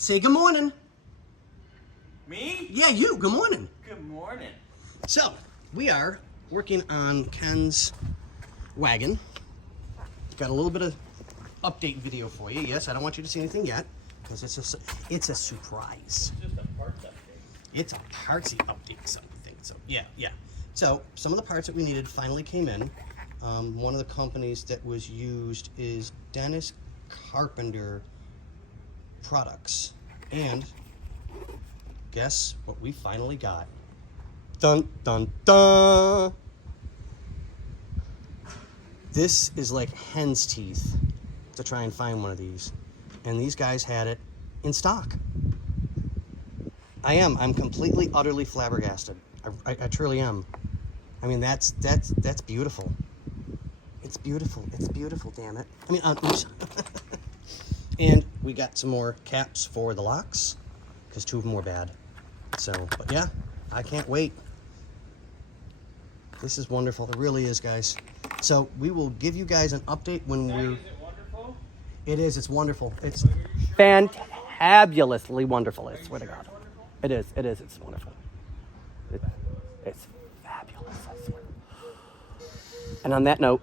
Say good morning. Me? Yeah, you. Good morning. Good morning. So, we are working on Ken's wagon. Got a little bit of update video for you. Yes, I don't want you to see anything yet because it's a surprise. It's just a parts update. It's a partsy update something. So yeah. So some of the parts that we needed finally came in. One of the companies that was used is Dennis Carpenter Products, and guess what we finally got? Dun dun dun! This is like hen's teeth to try and find one of these, and these guys had it in stock. I'm completely, utterly flabbergasted. I truly am. I mean, that's beautiful. It's beautiful. It's beautiful, damn it. I mean, oops. And we got some more caps for the locks, because 2 of them were bad. So, but yeah, I can't wait. This is wonderful. It really is, guys. So we will give you guys an update when we're... Is it wonderful? It is. It's wonderful. It's fantabulously wonderful, I swear to God. It is. It's wonderful. It's fabulous, I swear. And on that note,